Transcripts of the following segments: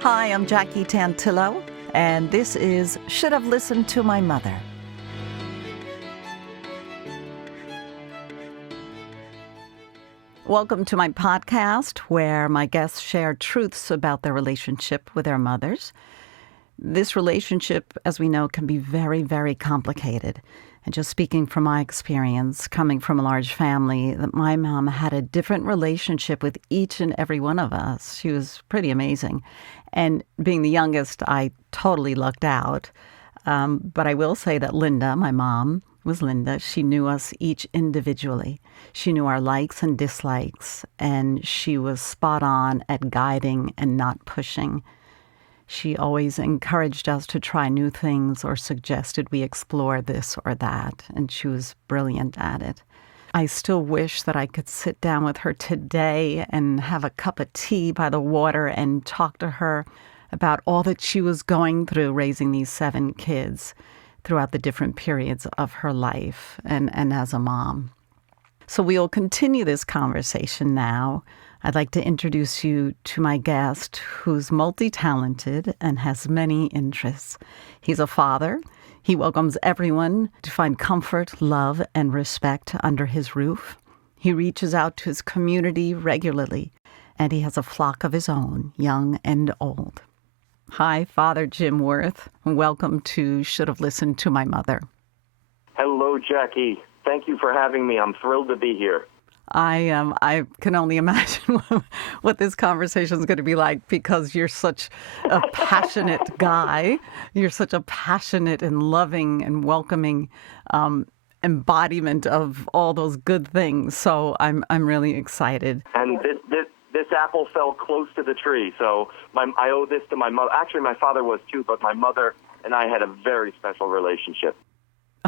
Hi, I'm Jackie Tantillo, and this is Should Have Listened to My Mother. Welcome to my podcast where my guests share truths about their relationship with their mothers. This relationship, as we know, can be very, very complicated. And just speaking from my experience, coming from a large family, that my mom had a different relationship with each and every one of us. She was pretty amazing. And being the youngest, I totally lucked out. But I will say that Linda, my mom, was Linda. She knew us each individually. She knew our likes and dislikes, and she was spot on at guiding and not pushing. She always encouraged us to try new things or suggested we explore this or that, and she was brilliant at it. I still wish that I could sit down with her today and have a cup of tea by the water and talk to her about all that she was going through raising these 7 kids throughout the different periods of her life and as a mom. So we will continue this conversation now. I'd like to introduce you to my guest, who's multi-talented and has many interests. He's a father. He welcomes everyone to find comfort, love, and respect under his roof. He reaches out to his community regularly, and he has a flock of his own, young and old. Hi, Father Jim Worth. Welcome to Should Have Listened to My Mother. Hello, Jackie. Thank you for having me. I'm thrilled to be here. I can only imagine what this conversation is going to be like because you're such a passionate guy. You're such a passionate and loving and welcoming embodiment of all those good things. So I'm really excited. And this apple fell close to the tree, so I owe this to my mother. Actually, my father was too, but my mother and I had a very special relationship.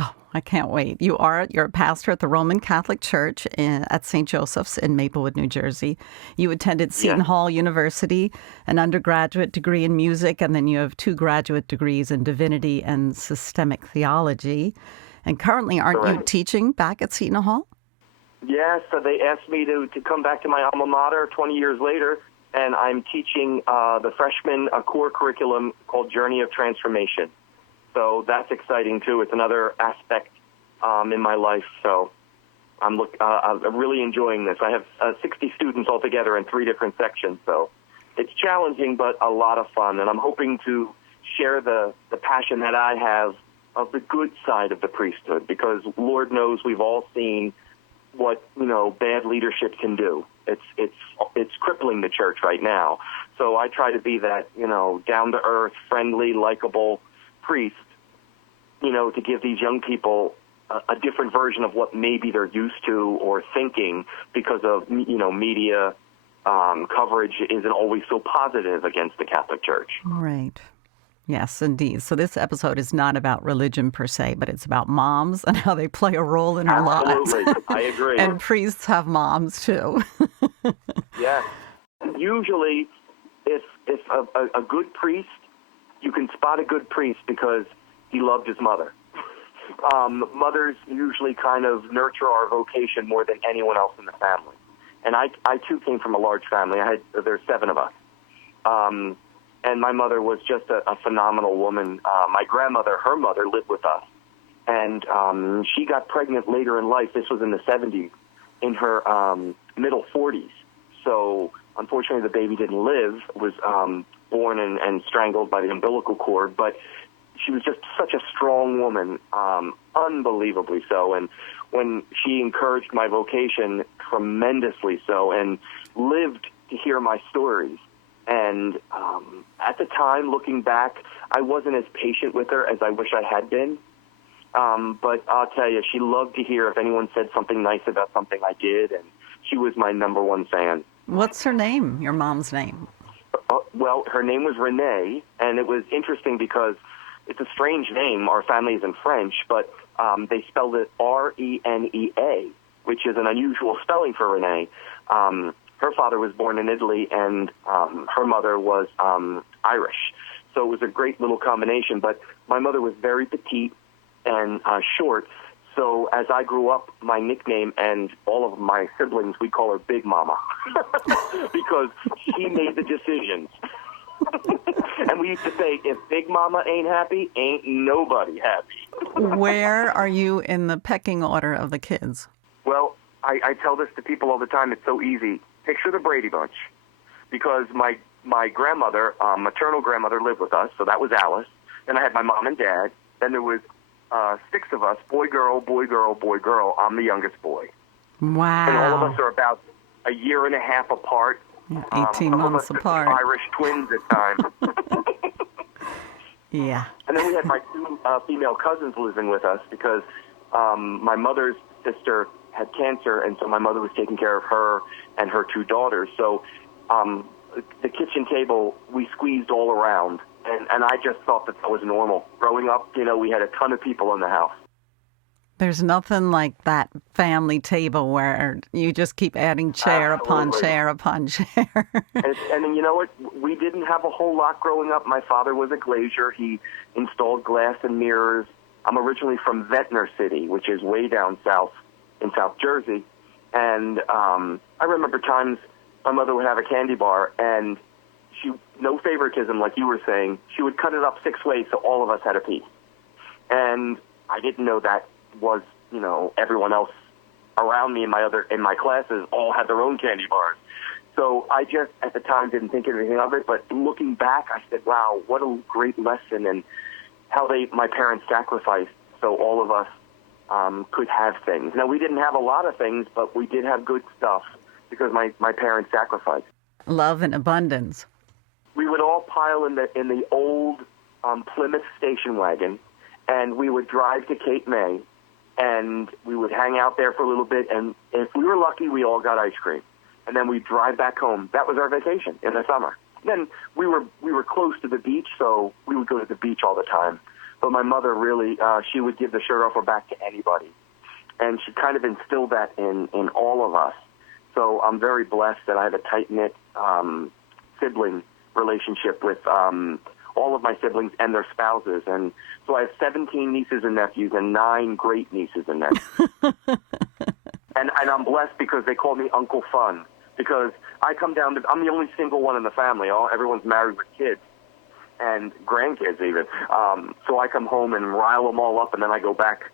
Oh, I can't wait. You're a pastor at the Roman Catholic Church at St. Joseph's in Maplewood, New Jersey. You attended Seton Hall University, an undergraduate degree in music, and then you have 2 graduate degrees in divinity and systemic theology. And currently, aren't you teaching back at Seton Hall? Yes, so they asked me to come back to my alma mater 20 years later, and I'm teaching the freshman core curriculum called Journey of Transformation. So that's exciting, too. It's another aspect in my life. So I'm really enjoying this. I have 60 students altogether in 3 different sections. So it's challenging, but a lot of fun. And I'm hoping to share the passion that I have of the good side of the priesthood, because Lord knows we've all seen what, bad leadership can do. It's crippling the church right now. So I try to be that, down-to-earth, friendly, likable priest, to give these young people a different version of what maybe they're used to or thinking because of, media coverage isn't always so positive against the Catholic Church. Right. Yes, indeed. So this episode is not about religion per se, but it's about moms and how they play a role in our lives. Absolutely. I agree. And priests have moms, too. Yeah. Usually, if a good priest, you can spot a good priest because he loved his mother. Mothers usually kind of nurture our vocation more than anyone else in the family. And I too came from a large family. There's 7 of us. And my mother was just a phenomenal woman. My grandmother, her mother, lived with us. And she got pregnant later in life. This was in the 70s, in her middle 40s. So unfortunately, the baby didn't live, was born and strangled by the umbilical cord. But she was just such a strong woman, unbelievably so. And when she encouraged my vocation tremendously so and lived to hear my stories. And at the time, looking back, I wasn't as patient with her as I wish I had been. But I'll tell you, she loved to hear if anyone said something nice about something I did, and she was my number 1 fan. What's her name, your mom's name? Well, her name was Renea, and it was interesting because it's a strange name. Our family is in French, but they spelled it Renea, which is an unusual spelling for Renee. Her father was born in Italy, and her mother was Irish. So it was a great little combination. But my mother was very petite and short. So as I grew up, my nickname and all of my siblings, we call her Big Mama because she made the decisions. And we used to say, if Big Mama ain't happy, ain't nobody happy. Where are you in the pecking order of the kids? Well, I tell this to people all the time. It's so easy. Picture the Brady Bunch, because my grandmother, maternal grandmother, lived with us, so that was Alice. Then I had my mom and dad. Then there was 6 of us, boy, girl, boy, girl, boy, girl. I'm the youngest boy. Wow. And all of us are about a year and a half apart. Yeah, 18 some months of us apart. Irish twins at times. Yeah. And then we had my 2 female cousins living with us because my mother's sister had cancer, and so my mother was taking care of her and her 2 daughters. So the kitchen table, we squeezed all around, and I just thought that was normal. Growing up, we had a ton of people in the house. There's nothing like that family table where you just keep adding chair upon Absolutely. chair upon chair. And then you know what? We didn't have a whole lot growing up. My father was a glazier. He installed glass and mirrors. I'm originally from Ventnor City, which is way down south in South Jersey. And I remember times my mother would have a candy bar, and no favoritism like you were saying, she would cut it up 6 ways so all of us had a piece. And I didn't know that was, everyone else around me in my classes all had their own candy bars. So I just, at the time, didn't think anything of it. But looking back, I said, wow, what a great lesson, and how my parents sacrificed so all of us could have things. Now, we didn't have a lot of things, but we did have good stuff because my parents sacrificed. Love and abundance. We would all pile in the old Plymouth station wagon, and we would drive to Cape May, and we would hang out there for a little bit, and if we were lucky, we all got ice cream. And then we'd drive back home. That was our vacation in the summer. Then we were close to the beach, so we would go to the beach all the time. But my mother really, she would give the shirt off her back to anybody. And she kind of instilled that in all of us. So I'm very blessed that I have a tight-knit sibling relationship with all of my siblings and their spouses. And so I have 17 nieces and nephews and 9 great nieces and nephews. And I'm blessed because they call me Uncle Fun, because I come down to, I'm the only single one in the family. Everyone's married with kids and grandkids even. So I come home and rile them all up, and then I go back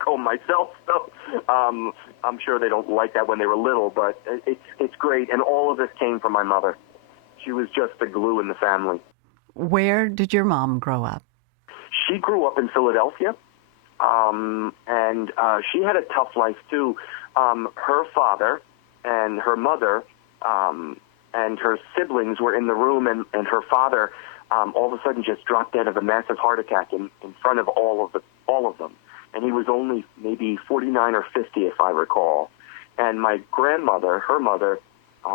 home myself. So I'm sure they don't like that when they were little, but it's great. And all of this came from my mother. She was just the glue in the family. Where did your mom grow up? She grew up in Philadelphia, and she had a tough life too. Her father and her mother and her siblings were in the room, and her father all of a sudden just dropped dead of a massive heart attack in front of all of them. And he was only maybe 49 or 50, if I recall. And my grandmother, her mother,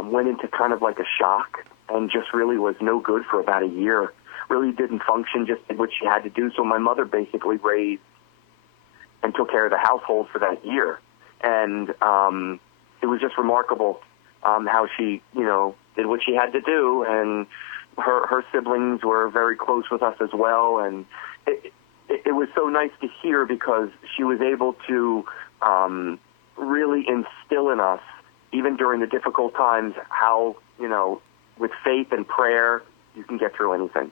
went into kind of like a shock and just really was no good for about a year. Really didn't function, just did what she had to do. So my mother basically raised and took care of the household for that year. And it was just remarkable how she, did what she had to do. And her siblings were very close with us as well. And it was so nice to hear, because she was able to really instill in us, even during the difficult times, how, with faith and prayer, you can get through anything.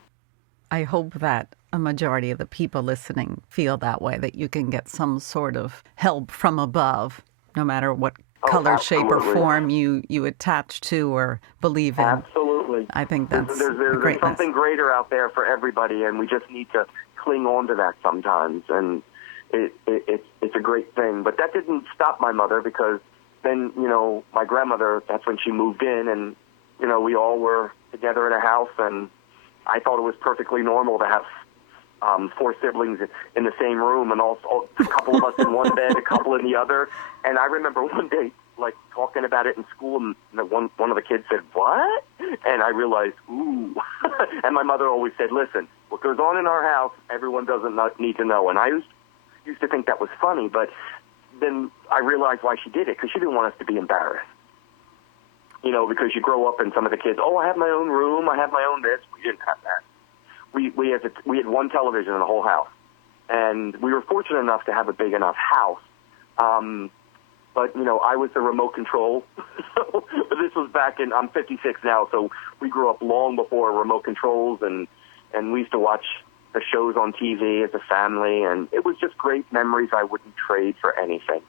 I hope that a majority of the people listening feel that way, that you can get some sort of help from above, no matter what color, shape, or form you attach to or believe in. Absolutely. I think that's there's something greater out there for everybody, and we just need to cling on to that sometimes. And it's a great thing. But that didn't stop my mother, because then, my grandmother, that's when she moved in, and, we all were together in a house, and I thought it was perfectly normal to have 4 siblings in the same room, and also a couple of us in one bed, a couple in the other. And I remember one day, talking about it in school, and one of the kids said, "What?" And I realized, ooh. And my mother always said, "Listen, what goes on in our house, everyone doesn't need to know." And I used to think that was funny, but then I realized why she did it, because she didn't want us to be embarrassed. Because you grow up and some of the kids, I have my own room, I have my own this. We didn't have that. We had one television in the whole house, and we were fortunate enough to have a big enough house. but, I was the remote control. So this was I'm 56 now, so we grew up long before remote controls, and we used to watch the shows on TV as a family, and it was just great memories I wouldn't trade for anything.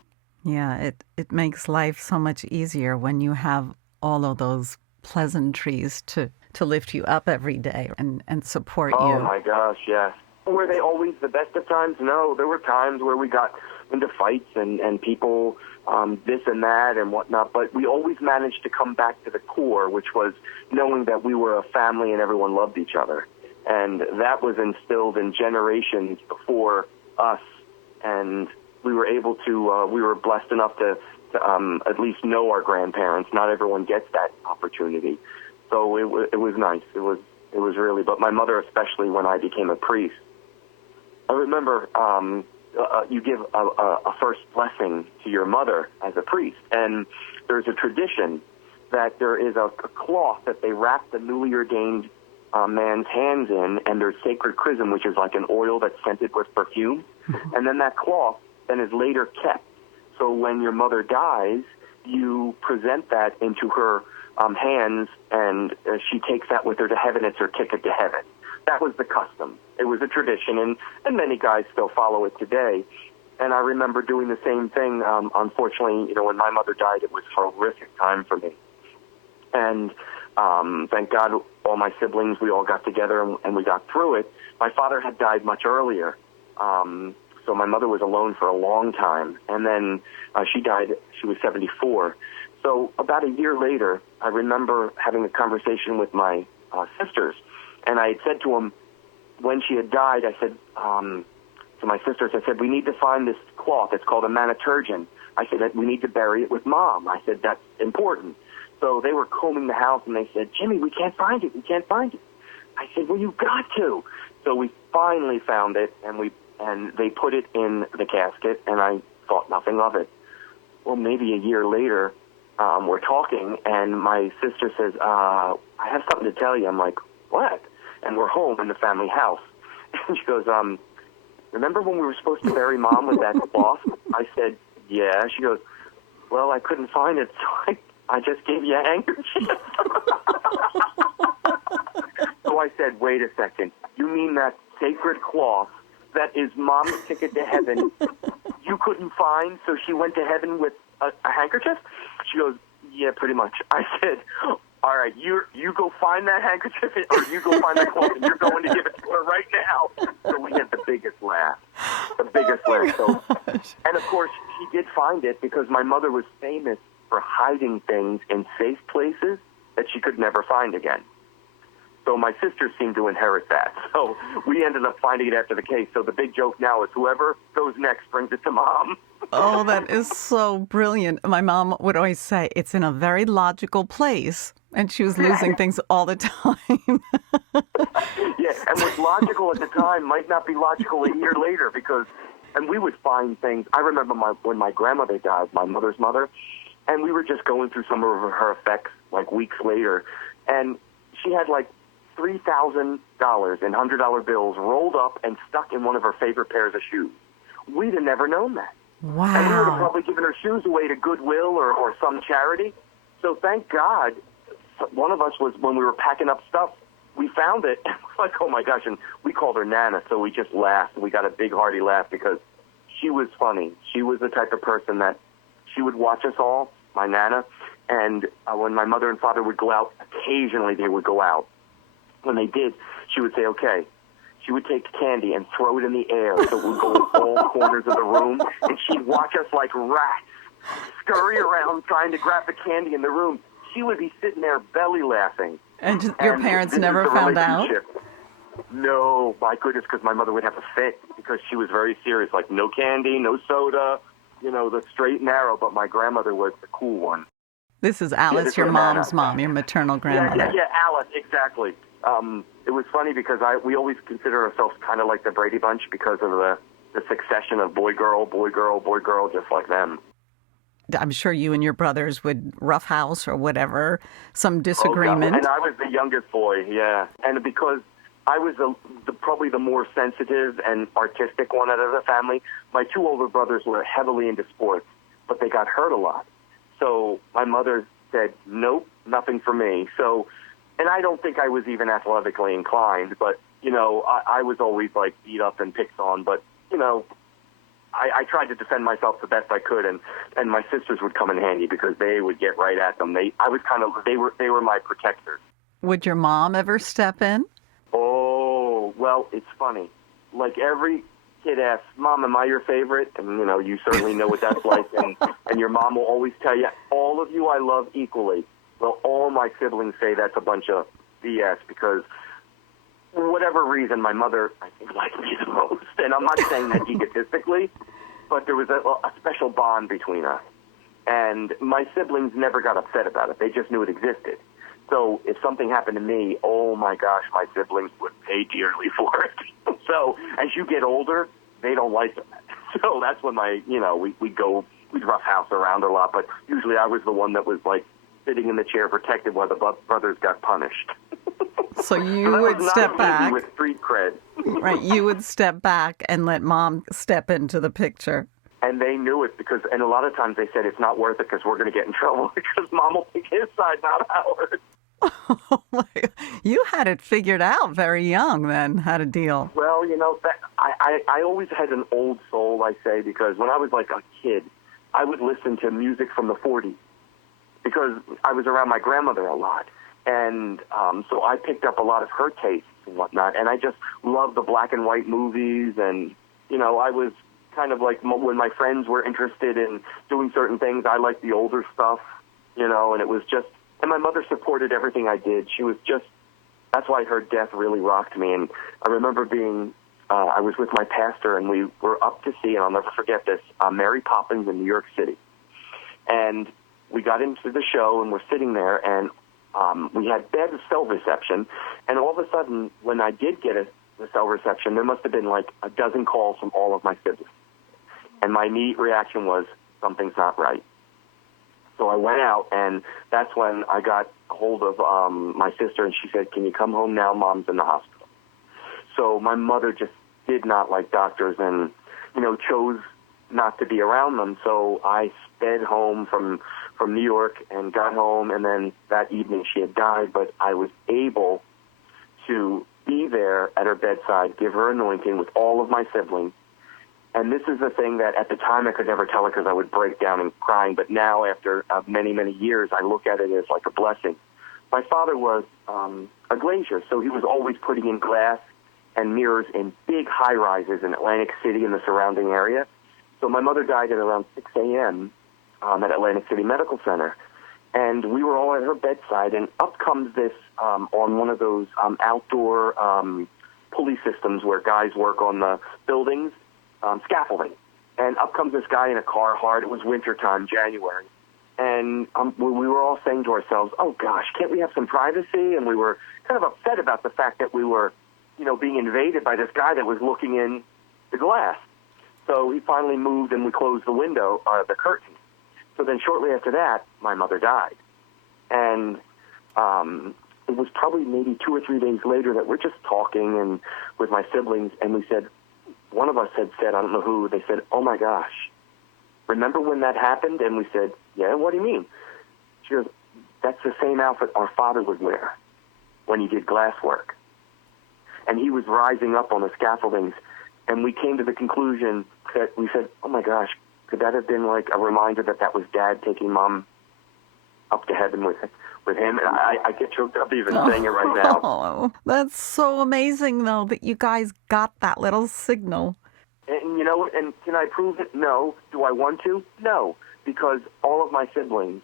Yeah, it makes life so much easier when you have all of those pleasantries to lift you up every day and support you. Oh, my gosh, yes. Were they always the best of times? No, there were times where we got into fights and people this and that and whatnot, but we always managed to come back to the core, which was knowing that we were a family and everyone loved each other. And that was instilled in generations before us, and we were able to, we were blessed enough to at least know our grandparents. Not everyone gets that opportunity. So it was nice. It was really, but my mother especially, when I became a priest, I remember you give a first blessing to your mother as a priest, and there's a tradition that there is a cloth that they wrap the newly ordained man's hands in, and there's sacred chrism, which is like an oil that's scented with perfume, and then that cloth then is later kept. So when your mother dies, you present that into her hands, and she takes that with her to heaven. It's her ticket to heaven. That was the custom. It was a tradition, and many guys still follow it today. And I remember doing the same thing. Unfortunately, when my mother died, it was a horrific time for me. And thank God, all my siblings, we all got together and we got through it. My father had died much earlier, so my mother was alone for a long time. And then she died, she was 74. So about a year later, I remember having a conversation with my sisters, and I had said to them, when she had died, I said to my sisters, I said, we need to find this cloth. It's called a maniturgeon. I said, we need to bury it with Mom. I said, that's important. So they were combing the house, and they said, Jimmy, we can't find it. We can't find it. I said, well, you've got to. So we finally found it, and they put it in the casket, and I thought nothing of it. Well, maybe a year later, we're talking, and my sister says, I have something to tell you. I'm like, what? And we're home in the family house. And she goes, remember when we were supposed to bury Mom with that cloth? I said, yeah. She goes, well, I couldn't find it, so I just gave you a handkerchief. So I said, wait a second. You mean that sacred cloth that is Mom's ticket to heaven you couldn't find, so she went to heaven with a handkerchief? She goes, yeah, pretty much. I said, all right, you go find that handkerchief, or you go find that cloth, and you're going to give it to her right now. So we had the biggest laugh. So, and of course, she did find it because my mother was famous for hiding things in safe places that she could never find again. So my sisters seemed to inherit that. So we ended up finding it after the case. So the big joke now is whoever goes next brings it to Mom. Oh, that is so brilliant. My mom would always say it's in a very logical place, and she was losing things all the time. Yeah, and what's logical at the time might not be logical a year later and we would find things. I remember when my grandmother died, my mother's mother, and we were just going through some of her effects like weeks later, and she had like $3,000 in $100 bills rolled up and stuck in one of her favorite pairs of shoes. We'd have never known that. Wow. And we would have probably given her shoes away to Goodwill or some charity. So thank God, one of us was, when we were packing up stuff, we found it, and we're like, oh my gosh, and we called her Nana, so we just laughed. We got a big hearty laugh because she was funny. She was the type of person that she would watch us all, my Nana, and when my mother and father would go out, occasionally they would go out. When they did, she would say, okay. She would take candy and throw it in the air so it would go in all corners of the room, and she'd watch us like rats scurry around trying to grab the candy in the room. She would be sitting there belly laughing. And your parents never found out? No, my goodness, because my mother would have a fit because she was very serious, like no candy, no soda, the straight and narrow, but my grandmother was the cool one. This is Alice, your mom's mom, your maternal grandmother. Yeah, Alice, exactly. It was funny because we always consider ourselves kind of like the Brady Bunch because of the succession of boy, girl, just like them. I'm sure you and your brothers would roughhouse or whatever, some disagreement. Oh, and I was the youngest boy, yeah. And because I was probably the more sensitive and artistic one out of the family, my two older brothers were heavily into sports. but they got hurt a lot. So my mother said, nope, nothing for me. So, and I don't think I was even athletically inclined, but, I was always like beat up and picked on, but, I tried to defend myself the best I could, and my sisters would come in handy because they would get right at them. They were my protectors. Would your mom ever step in? Oh, well, it's funny. Like every kid asks, Mom, am I your favorite? And, you certainly know what that's like. And your mom will always tell you, all of you I love equally. Well, all my siblings say that's a bunch of BS because for whatever reason, my mother, I think, liked me the most. And I'm not saying that egotistically, but there was a special bond between us. And my siblings never got upset about it. They just knew it existed. So if something happened to me, oh my gosh, my siblings would pay dearly for it. So as you get older, they don't like it. So that's when we'd roughhouse around a lot. But usually I was the one that was like sitting in the chair protected while the brothers got punished. So you would step back. With street cred. Right, you would step back and let Mom step into the picture. And they knew it and a lot of times they said it's not worth it because we're going to get in trouble because Mom will pick his side, not ours. Oh my, you had it figured out very young then, how to deal. Well, I always had an old soul, I say, because when I was like a kid, I would listen to music from the 40s because I was around my grandmother a lot. And so I picked up a lot of her tastes and whatnot. And I just loved the black and white movies. And, I was kind of like when my friends were interested in doing certain things, I liked the older stuff, and it was just, and my mother supported everything I did. She was just, that's why her death really rocked me. And I remember I was with my pastor, and we were up to see, and I'll never forget this, Mary Poppins in New York City. And we got into the show, and we're sitting there, and we had bed cell reception, and all of a sudden, when I did get the cell reception, there must have been like a dozen calls from all of my siblings. And my immediate reaction was, something's not right. So I went out, and that's when I got a hold of my sister, and she said, can you come home now? Mom's in the hospital. So my mother just did not like doctors and, chose not to be around them. So I sped home from New York and got home, and then that evening she had died, but I was able to be there at her bedside, give her anointing with all of my siblings. And this is the thing that at the time I could never tell her because I would break down and crying. But now, after many, many years, I look at it as like a blessing. My father was a glazier, so he was always putting in glass and mirrors in big high-rises in Atlantic City and the surrounding area. So my mother died at around 6 a.m. At Atlantic City Medical Center. And we were all at her bedside, and up comes this on one of those outdoor pulley systems where guys work on the buildings, scaffolding. And up comes this guy in a Carhartt. It was wintertime, January. And we were all saying to ourselves, oh, gosh, can't we have some privacy? And we were kind of upset about the fact that we were, being invaded by this guy that was looking in the glass. So he finally moved, and we closed the window, the curtain. So then shortly after that, my mother died. And it was probably maybe 2 or 3 days later that we're just talking and with my siblings, and we said, one of us had said, I don't know who, they said, oh my gosh, remember when that happened? And we said, yeah, what do you mean? She goes, that's the same outfit our father would wear when he did glass work. And he was rising up on the scaffoldings, and we came to the conclusion that we said, oh my gosh, could that have been like a reminder that was Dad taking Mom up to heaven with him? And I get choked up even saying it right now. Oh, that's so amazing, though, that you guys got that little signal. And and can I prove it? No. Do I want to? No. Because all of my siblings,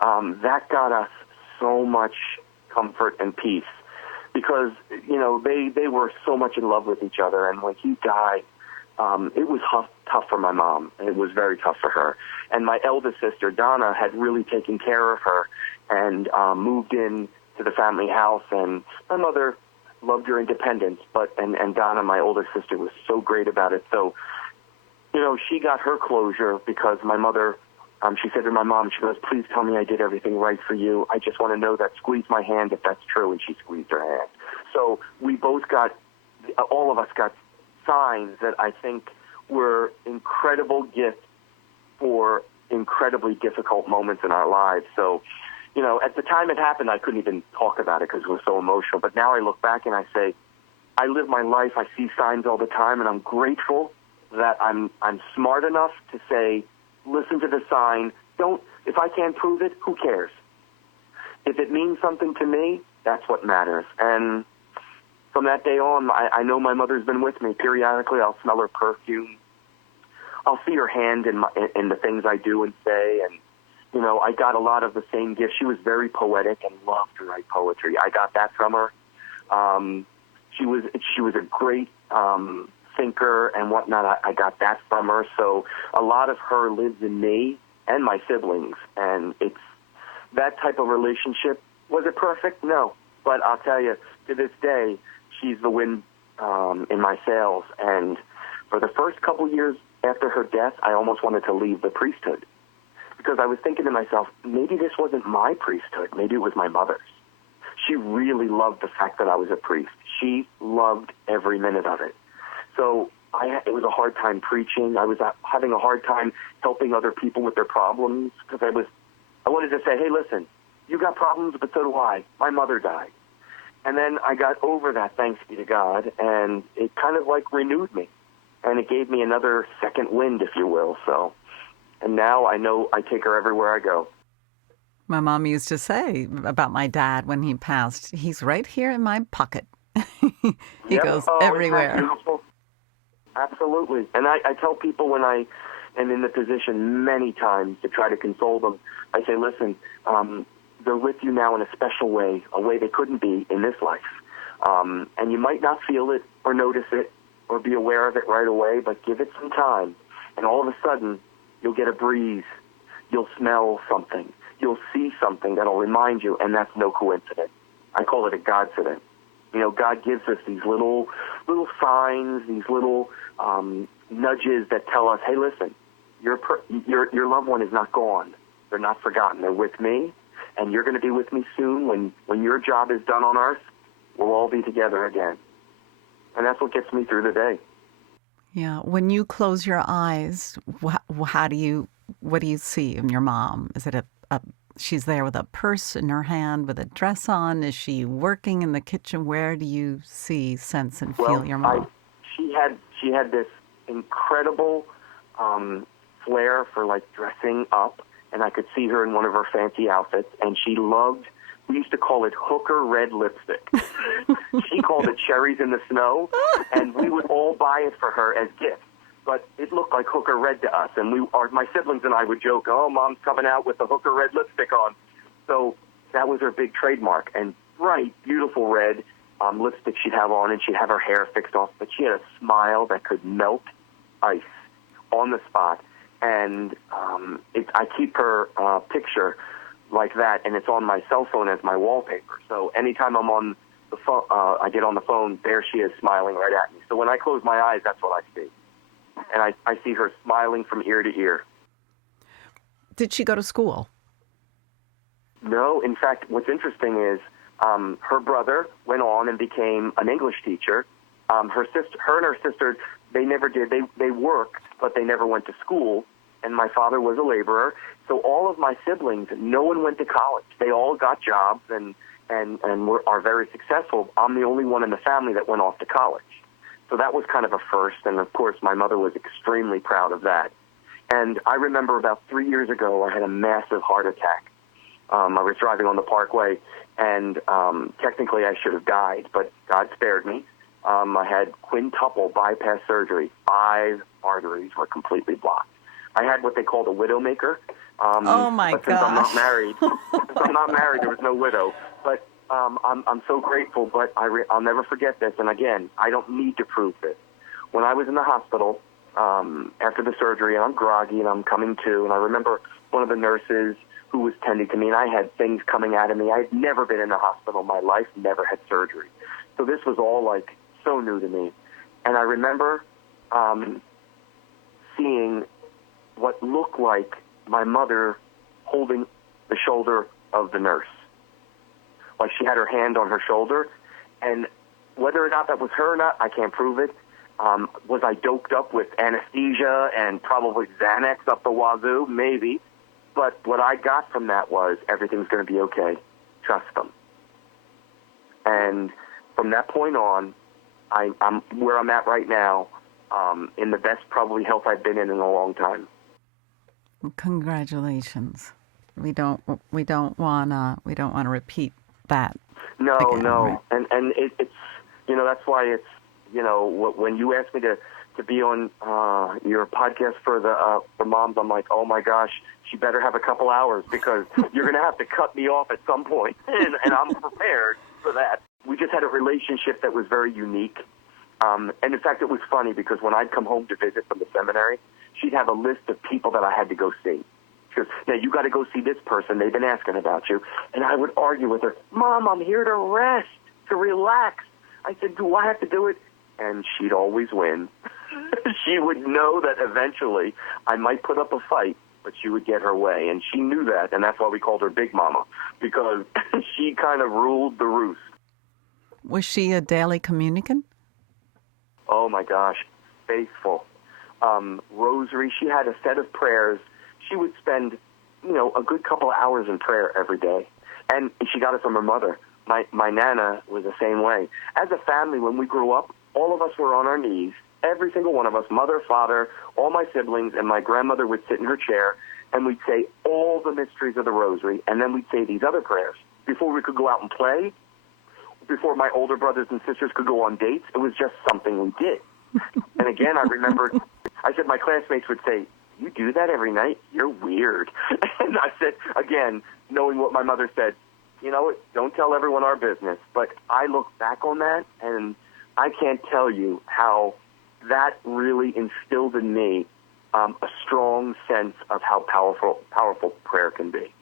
that got us so much comfort and peace. Because, they were so much in love with each other. And when he died, it was tough for my mom. It was very tough for her. And my eldest sister, Donna, had really taken care of her and moved in to the family house. And my mother loved her independence, and Donna, my oldest sister, was so great about it. So, she got her closure because my mother, she said to my mom, she goes, please tell me I did everything right for you. I just want to know that. Squeeze my hand if that's true. And she squeezed her hand. So we both all of us got signs that I think were incredible gifts for incredibly difficult moments in our lives. So, at the time it happened, I couldn't even talk about it because it was so emotional. But now I look back and I say, I live my life. I see signs all the time, and I'm grateful that I'm smart enough to say, listen to the sign. If I can't prove it, who cares? If it means something to me, that's what matters. And from that day on, I know my mother's been with me. Periodically, I'll smell her perfume. I'll see her hand in the things I do and say. And, I got a lot of the same gifts. She was very poetic and loved to write poetry. I got that from her. She was a great thinker and whatnot. I got that from her. So a lot of her lives in me and my siblings. And it's that type of relationship. Was it perfect? No. But I'll tell you, to this day, she's the wind in my sails. And for the first couple years after her death, I almost wanted to leave the priesthood because I was thinking to myself, maybe this wasn't my priesthood. Maybe it was my mother's. She really loved the fact that I was a priest. She loved every minute of it. So it was a hard time preaching. I was having a hard time helping other people with their problems because I wanted to say, hey, listen, you got problems, but so do I. My mother died. And then I got over that, thanks be to God, and it kind of like renewed me. And it gave me another second wind, if you will. And now I know I take her everywhere I go. My mom used to say about my dad when he passed, he's right here in my pocket. He goes everywhere. Isn't that beautiful? Absolutely. And I tell people when I am in the position many times to try to console them, I say, listen, they're with you now in a special way, a way they couldn't be in this life. And you might not feel it or notice it or be aware of it right away, but give it some time. And all of a sudden, you'll get a breeze. You'll smell something. You'll see something that'll remind you, and that's no coincidence. I call it a Godcident. God gives us these little signs, these little nudges that tell us, hey, listen, your loved one is not gone. They're not forgotten. They're with me, and you're going to be with me soon. When your job is done on earth, we'll all be together again. And that's what gets me through the day. Yeah. When you close your eyes, what do you see in your mom? Is it she's there with a purse in her hand with a dress on? Is she working in the kitchen? Where do you see, sense, and feel your mom? She had this incredible flair for like dressing up, and I could see her in one of her fancy outfits, and she loved, we used to call it hooker red lipstick. She called it cherries in the snow, and we would all buy it for her as gifts. But it looked like hooker red to us, and my siblings and I would joke, oh, Mom's coming out with the hooker red lipstick on. So that was her big trademark, and bright, beautiful red lipstick she'd have on, and she'd have her hair fixed off, but she had a smile that could melt ice on the spot. And I keep her picture like that, and it's on my cell phone as my wallpaper. So anytime I'm on the phone, I get on the phone, there she is smiling right at me. So when I close my eyes, that's what I see. And I see her smiling from ear to ear. Did she go to school? No. In fact, what's interesting is her brother went on and became an English teacher. Her and her sister, they never did. They worked, but they never went to school. And my father was a laborer. So all of my siblings, no one went to college. They all got jobs and are very successful. I'm the only one in the family that went off to college. So that was kind of a first, and of course my mother was extremely proud of that. And I remember about 3 years ago, I had a massive heart attack. I was driving on the Parkway, and technically I should have died, but God spared me. I had quintuple bypass surgery. 5 arteries were completely blocked. I had what they called a widowmaker. Oh my gosh! Since I'm not married, there was no widow. But I'm so grateful, but I'll never forget this. And again, I don't need to prove this. When I was in the hospital after the surgery, and I'm groggy and I'm coming to, and I remember one of the nurses who was tending to me, and I had things coming out of me. I had never been in the hospital in my life, never had surgery. So this was all like so new to me. And I remember seeing what looked like my mother holding the shoulder of the nurse. Like she had her hand on her shoulder, and whether or not that was her or not, I can't prove it. Was I doped up with anesthesia and probably Xanax up the wazoo? Maybe. But what I got from that was everything's going to be okay. Trust them. And from that point on, I'm where I'm at right now, in the best probably health I've been in a long time. Congratulations. We don't wanna repeat that. No, again, no, right? and it's that's why it's when you asked me to be on your podcast for moms, I'm like, oh my gosh, she better have a couple hours because you're gonna have to cut me off at some point, and I'm prepared for that. We just had a relationship that was very unique, and in fact, it was funny because when I'd come home to visit from the seminary, she'd have a list of people that I had to go see. She goes, now you got to go see this person. They've been asking about you. And I would argue with her, Mom, I'm here to rest, to relax. I said, do I have to do it? And she'd always win. She would know that eventually I might put up a fight, but she would get her way. And she knew that, and that's why we called her Big Mama, because she kind of ruled the roost. Was she a daily communicant? Oh, my gosh, faithful. Rosary, she had a set of prayers. She would spend, a good couple of hours in prayer every day. And she got it from her mother. My Nana was the same way. As a family, when we grew up, all of us were on our knees, every single one of us, mother, father, all my siblings, and my grandmother would sit in her chair, and we'd say all the mysteries of the Rosary, and then we'd say these other prayers. Before we could go out and play, before my older brothers and sisters could go on dates, it was just something we did. And again, I remembered, I said my classmates would say, you do that every night? You're weird. And I said, again, knowing what my mother said, don't tell everyone our business. But I look back on that, and I can't tell you how that really instilled in me a strong sense of how powerful prayer can be.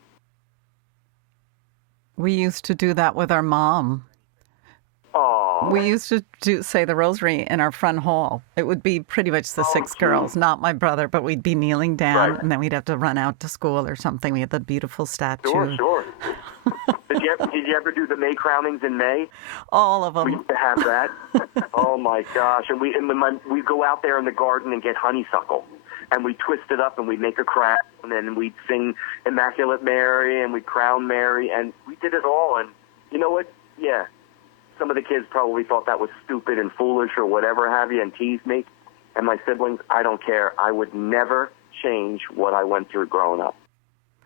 We used to do that with our mom. Aww. We used to say the Rosary in our front hall. It would be pretty much the six girls, not my brother, but we'd be kneeling down, right. And then we'd have to run out to school or something. We had the beautiful statue. Sure. Did you ever do the May crownings in May? All of them. We used to have that. Oh my gosh! And we'd go out there in the garden and get honeysuckle, and we'd twist it up and we'd make a crown, and we'd sing Immaculate Mary and we'd crown Mary, and we did it all. And you know what? Yeah. Some of the kids probably thought that was stupid and foolish or whatever have you and teased me. And my siblings, I don't care. I would never change what I went through growing up.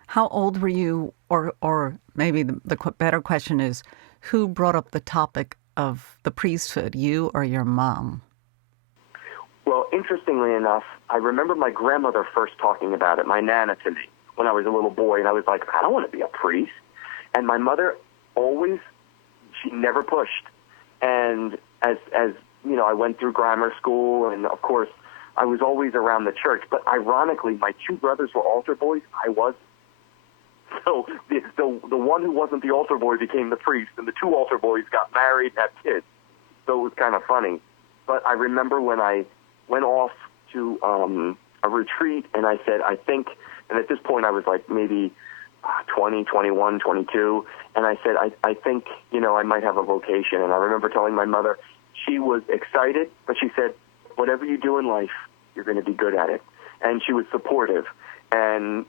How old were you, or maybe the better question is, who brought up the topic of the priesthood, you or your mom? Well, interestingly enough, I remember my grandmother first talking about it, my Nana to me, when I was a little boy. And I was like, I don't want to be a priest. And my mother always... She never pushed. And as I went through grammar school, and of course, I was always around the church. But ironically, my two brothers were altar boys. I was. So the one who wasn't the altar boy became the priest, and the two altar boys got married and had kids. So it was kind of funny. But I remember when I went off to a retreat, and I said, I think, and at this point I was like maybe 20, 21, 22, and I said, I think, I might have a vocation. And I remember telling my mother, she was excited, but she said, whatever you do in life, you're going to be good at it. And she was supportive. And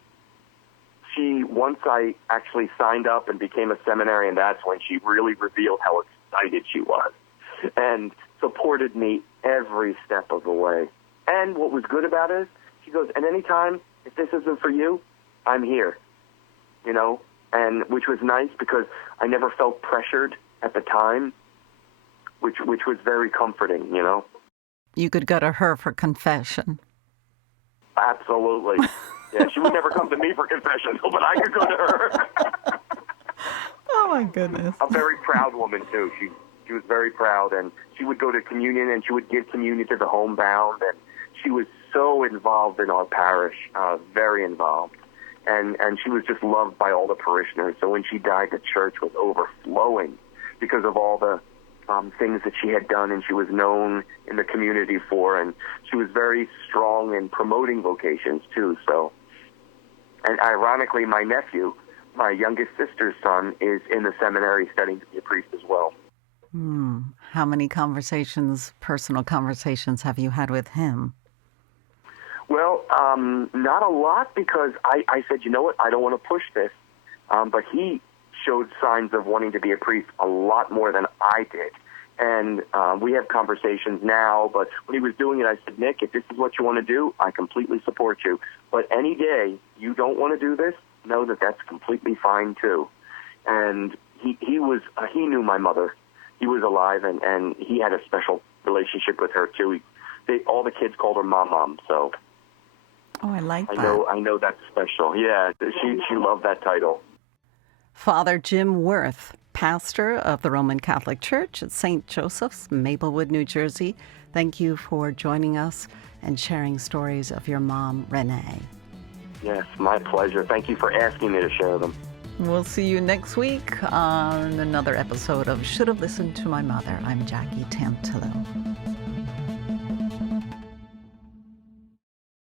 once I actually signed up and became a seminarian, that's when she really revealed how excited she was and supported me every step of the way. And what was good about it is, she goes, and anytime, if this isn't for you, I'm here. And which was nice because I never felt pressured at the time, which was very comforting, You could go to her for confession. Absolutely. Yeah, she would never come to me for confession, but I could go to her. Oh, my goodness. A very proud woman, too. She was very proud, and she would go to communion, and she would give communion to the homebound, and she was so involved in our parish, very involved. And she was just loved by all the parishioners. So when she died, the church was overflowing because of all the things that she had done and she was known in the community for. And she was very strong in promoting vocations, too. So, and ironically, my nephew, my youngest sister's son, is in the seminary studying to be a priest as well. How many personal conversations have you had with him? Well, not a lot, because I said, you know what, I don't want to push this. But he showed signs of wanting to be a priest a lot more than I did. And we have conversations now, but when he was doing it, I said, Nick, if this is what you want to do, I completely support you. But any day you don't want to do this, know that that's completely fine too. And he knew my mother. He was alive, and he had a special relationship with her too. All the kids called her Mom, so. Oh, I like that. I know that's special. Yeah, she loved that title. Father Jim Worth, pastor of the Roman Catholic Church at St. Joseph's, Maplewood, New Jersey. Thank you for joining us and sharing stories of your mom, Renee. Yes, my pleasure. Thank you for asking me to share them. We'll see you next week on another episode of Should Have Listened to My Mother. I'm Jackie Tantillo.